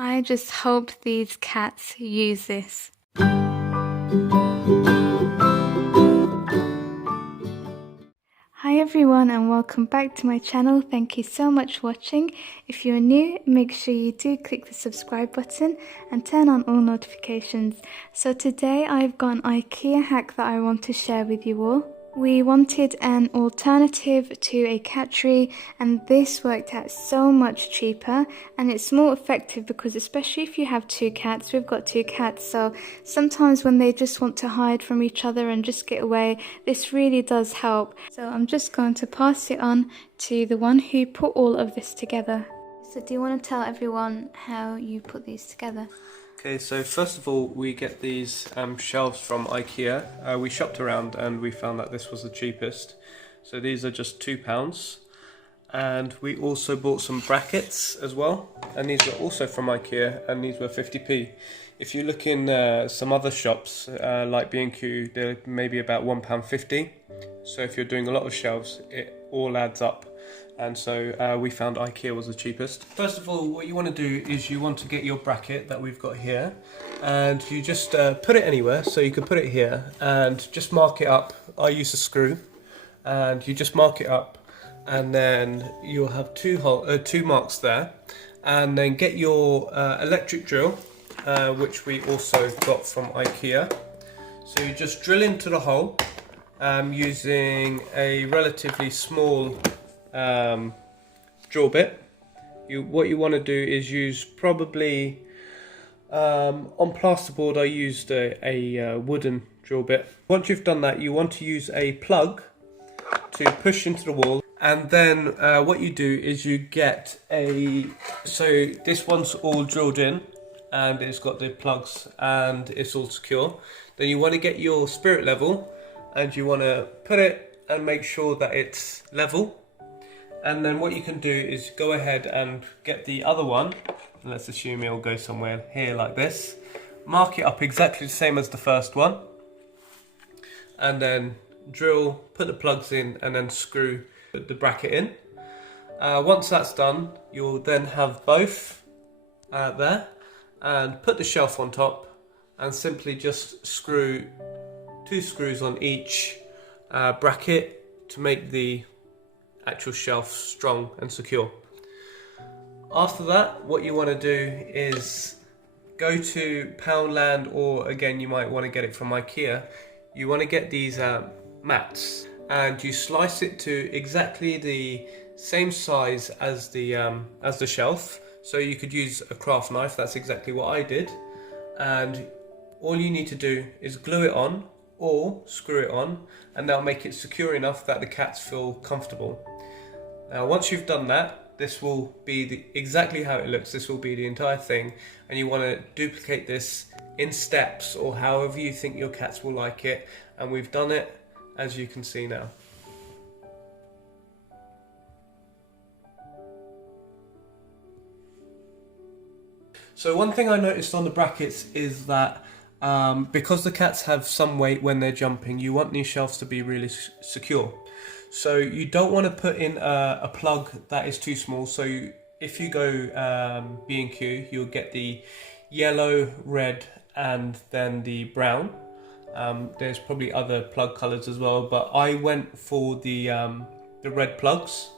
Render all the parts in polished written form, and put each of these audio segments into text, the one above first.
I just hope these cats use this. Hi everyone and welcome back to my channel. Thank you so much for watching. If you're new, make sure you do click the subscribe button and turn on all notifications. So today I've got an Ikea hack that I want to share with you all. We wanted an alternative to a cat tree, and this worked out so much cheaper, and it's more effective because especially if you have two cats, we've got two cats, so sometimes when they just want to hide from each other and just get away, this really does help. So I'm just going to pass it on to the one who put all of this together. So do you want to tell everyone how you put these together? Okay, so first of all, we get these shelves from Ikea. We shopped around and we found that this was the cheapest. So these are just £2. And we also bought some brackets as well. And these were also from Ikea, and these were 50p. If you look in some other shops, like B&Q, they're maybe about £1.50. So if you're doing a lot of shelves, it all adds up. And so we found Ikea was the cheapest. First of all, what you want to do is you want to get your bracket that we've got here, and you just put it anywhere. So you can put it here and just mark it up. I use a screw, and you just mark it up, and then you'll have two marks there. And then get your electric drill, which we also got from Ikea. So you just drill into the hole using a relatively small drill bit. What you want to do is use probably on plasterboard I used a wooden drill bit. Once you've done that, you want to use a plug to push into the wall, and then what you do is you get so this one's all drilled in and it's got the plugs and it's all secure. Then you want to get your spirit level and you want to put it and make sure that it's level. And then what you can do is go ahead and get the other one, and let's assume it'll go somewhere here like this. Mark it up exactly the same as the first one, and then drill, put the plugs in, and then screw the bracket in. Once that's done, you'll then have both there, and put the shelf on top, and simply just screw 2 screws on each bracket to make the actual shelf strong and secure. After that, what you want to do is go to Poundland, or again you might want to get it from Ikea. You want to get these mats, and you slice it to exactly the same size as the shelf. So you could use a craft knife. That's exactly what I did. And all you need to do is glue it on or screw it on, and that'll make it secure enough that the cats feel comfortable. Now once you've done that, this will be exactly how it looks. This will be the entire thing, and you want to duplicate this in steps or however you think your cats will like it, and we've done it as you can see now. So one thing I noticed on the brackets is that because the cats have some weight when they're jumping, you want these shelves to be really secure. So you don't want to put in a plug that is too small. So if you go B&Q, you'll get the yellow, red, and then the brown. There's probably other plug colours as well, but I went for the red plugs.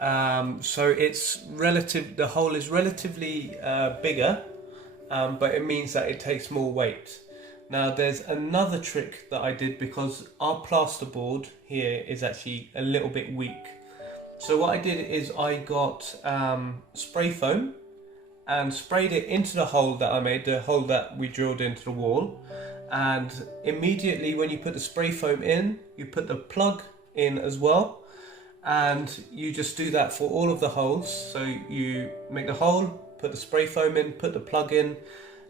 So the hole is relatively bigger, but it means that it takes more weight. Now there's another trick that I did, because our plasterboard here is actually a little bit weak. So what I did is I got spray foam and sprayed it into the hole that I made, the hole that we drilled into the wall. And immediately when you put the spray foam in, you put the plug in as well. And you just do that for all of the holes. So you make the hole, put the spray foam in, put the plug in,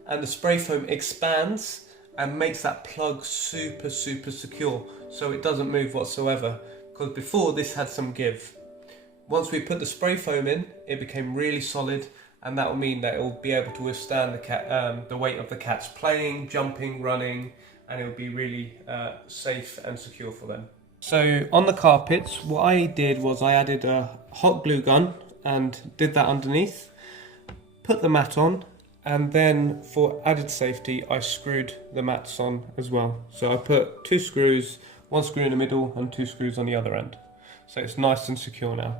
and the spray foam expands and makes that plug super secure, so it doesn't move whatsoever, because before this had some give. Once we put the spray foam in, it became really solid, and that will mean that it will be able to withstand the weight of the cats playing, jumping, running, and it will be really safe and secure for them. So on the carpets, what I did was I added a hot glue gun and did that underneath. put the mat on, and then for added safety I screwed the mats on as well. So I put 2 screws, 1 screw in the middle and 2 screws on the other end. So it's nice and secure now.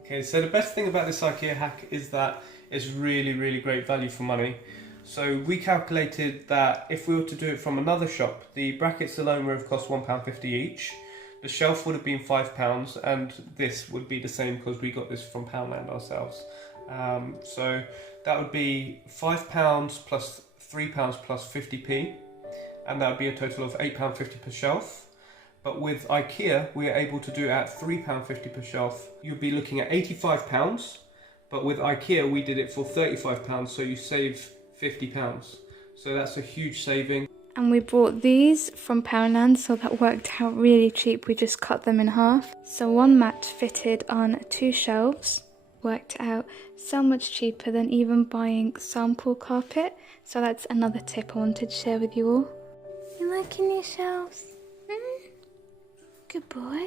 Okay, so the best thing about this IKEA hack is that it's really great value for money. So we calculated that if we were to do it from another shop, the brackets alone would have cost £1.50 each. The shelf would have been £5, and this would be the same because we got this from Poundland ourselves. So that would be £5 plus £3 plus 50p, and that would be a total of £8.50 per shelf. But with IKEA, we are able to do it at £3.50 per shelf. You'll be looking at £85, but with IKEA, we did it for £35, so you save £50. So that's a huge saving. And we bought these from Poundland, so that worked out really cheap. We just cut them in half. So one mat fitted on 2 shelves. Worked out so much cheaper than even buying sample carpet. So that's another tip I wanted to share with you all. You liking your shelves? Good boy.